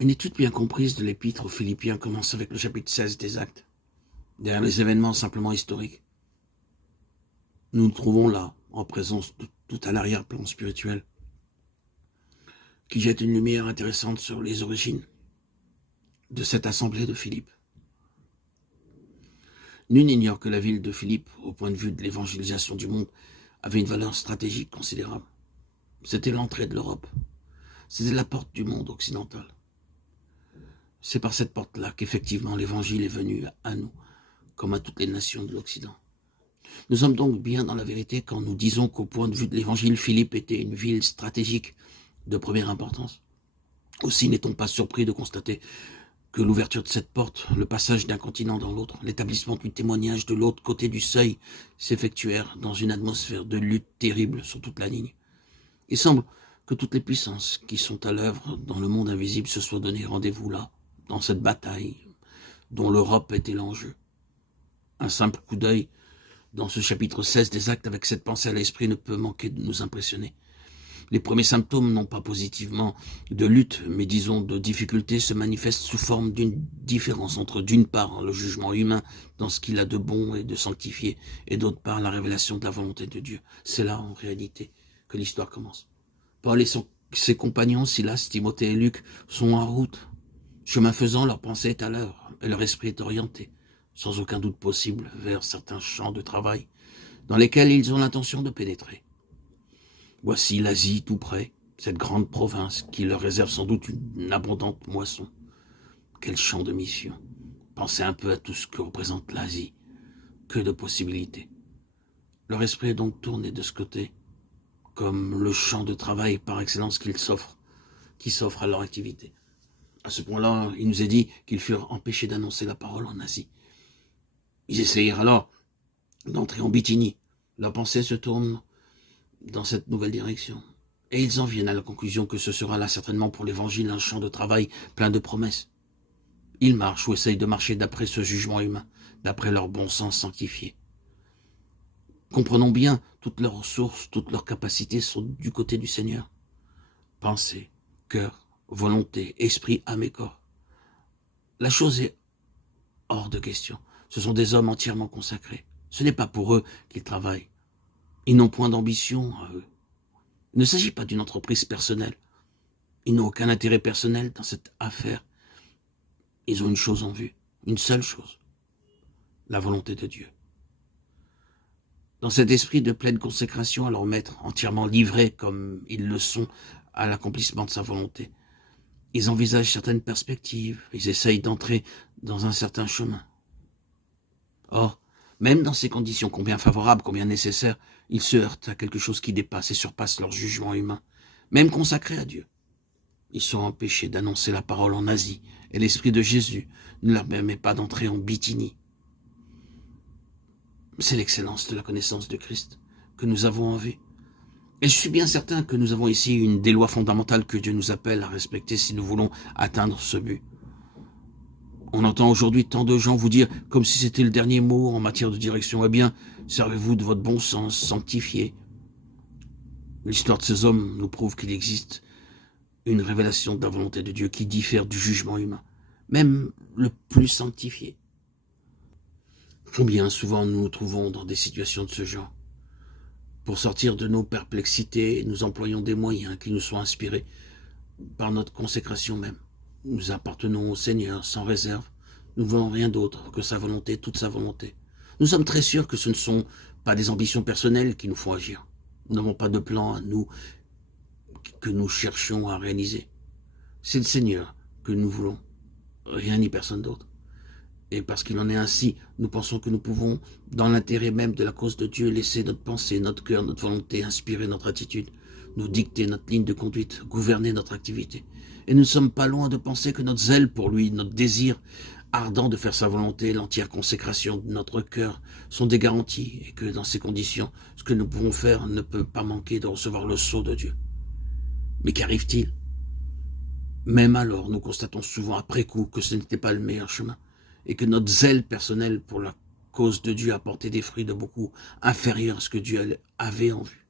Une étude bien comprise de l'épître aux Philippiens commence avec le chapitre 16 des Actes. Derrière les événements simplement historiques, nous nous trouvons là, en présence de tout un arrière-plan spirituel, qui jette une lumière intéressante sur les origines de cette assemblée de Philippe. Nul n'ignore que la ville de Philippe, au point de vue de l'évangélisation du monde, avait une valeur stratégique considérable. C'était l'entrée de l'Europe. C'était la porte du monde occidental. C'est par cette porte-là qu'effectivement l'évangile est venu à nous, comme à toutes les nations de l'Occident. Nous sommes donc bien dans la vérité quand nous disons qu'au point de vue de l'évangile, Philippe était une ville stratégique de première importance. Aussi n'est-on pas surpris de constater que l'ouverture de cette porte, le passage d'un continent dans l'autre, l'établissement du témoignage de l'autre côté du seuil s'effectuèrent dans une atmosphère de lutte terrible sur toute la ligne. Il semble que toutes les puissances qui sont à l'œuvre dans le monde invisible se soient donné rendez-vous là, dans cette bataille dont l'Europe était l'enjeu. Un simple coup d'œil dans ce chapitre 16 des Actes avec cette pensée à l'esprit ne peut manquer de nous impressionner. Les premiers symptômes, non pas positivement de lutte, mais disons de difficulté, se manifestent sous forme d'une différence entre, d'une part, le jugement humain dans ce qu'il a de bon et de sanctifié, et d'autre part, la révélation de la volonté de Dieu. C'est là, en réalité, que l'histoire commence. Paul et ses compagnons, Silas, Timothée et Luc, sont en route. Chemin faisant, leur pensée est à l'heure, et leur esprit est orienté, sans aucun doute possible, vers certains champs de travail, dans lesquels ils ont l'intention de pénétrer. Voici l'Asie tout près, cette grande province qui leur réserve sans doute une abondante moisson. Quel champ de mission! Pensez un peu à tout ce que représente l'Asie. Que de possibilités. Leur esprit est donc tourné de ce côté, comme le champ de travail par excellence qui s'offre à leur activité. À ce point-là, il nous est dit qu'ils furent empêchés d'annoncer la parole en Asie. Ils essayèrent alors d'entrer en Bithynie. Leur pensée se tourne dans cette nouvelle direction. Et ils en viennent à la conclusion que ce sera là certainement pour l'évangile un champ de travail plein de promesses. Ils marchent ou essayent de marcher d'après ce jugement humain, d'après leur bon sens sanctifié. Comprenons bien, toutes leurs ressources, toutes leurs capacités sont du côté du Seigneur. Pensée, cœur, volonté, esprit, âme et corps. La chose est hors de question. Ce sont des hommes entièrement consacrés. Ce n'est pas pour eux qu'ils travaillent. Ils n'ont point d'ambition à eux. Il ne s'agit pas d'une entreprise personnelle. Ils n'ont aucun intérêt personnel dans cette affaire. Ils ont une chose en vue, une seule chose, la volonté de Dieu. Dans cet esprit de pleine consécration à leur maître, entièrement livrés comme ils le sont à l'accomplissement de sa volonté, ils envisagent certaines perspectives, ils essayent d'entrer dans un certain chemin. Or, même dans ces conditions combien favorables, combien nécessaires, ils se heurtent à quelque chose qui dépasse et surpasse leur jugement humain, même consacrés à Dieu. Ils sont empêchés d'annoncer la parole en Asie, et l'Esprit de Jésus ne leur permet pas d'entrer en Bithynie. C'est l'excellence de la connaissance de Christ que nous avons en vue. Et je suis bien certain que nous avons ici une des lois fondamentales que Dieu nous appelle à respecter si nous voulons atteindre ce but. On entend aujourd'hui tant de gens vous dire, comme si c'était le dernier mot en matière de direction, eh bien, servez-vous de votre bon sens, sanctifié. L'histoire de ces hommes nous prouve qu'il existe une révélation de la volonté de Dieu qui diffère du jugement humain, même le plus sanctifié. Combien souvent nous nous trouvons dans des situations de ce genre. Pour sortir de nos perplexités, nous employons des moyens qui nous sont inspirés par notre consécration même. Nous appartenons au Seigneur sans réserve. Nous ne voulons rien d'autre que sa volonté, toute sa volonté. Nous sommes très sûrs que ce ne sont pas des ambitions personnelles qui nous font agir. Nous n'avons pas de plan à nous que nous cherchions à réaliser. C'est le Seigneur que nous voulons, rien ni personne d'autre. Et parce qu'il en est ainsi, nous pensons que nous pouvons, dans l'intérêt même de la cause de Dieu, laisser notre pensée, notre cœur, notre volonté inspirer notre attitude, nous dicter notre ligne de conduite, gouverner notre activité. Et nous ne sommes pas loin de penser que notre zèle pour lui, notre désir ardent de faire sa volonté, l'entière consécration de notre cœur sont des garanties, et que dans ces conditions, ce que nous pouvons faire ne peut pas manquer de recevoir le sceau de Dieu. Mais qu'arrive-t-il? Même alors, nous constatons souvent après coup que ce n'était pas le meilleur chemin, et que notre zèle personnel pour la cause de Dieu a porté des fruits de beaucoup inférieurs à ce que Dieu avait en vue.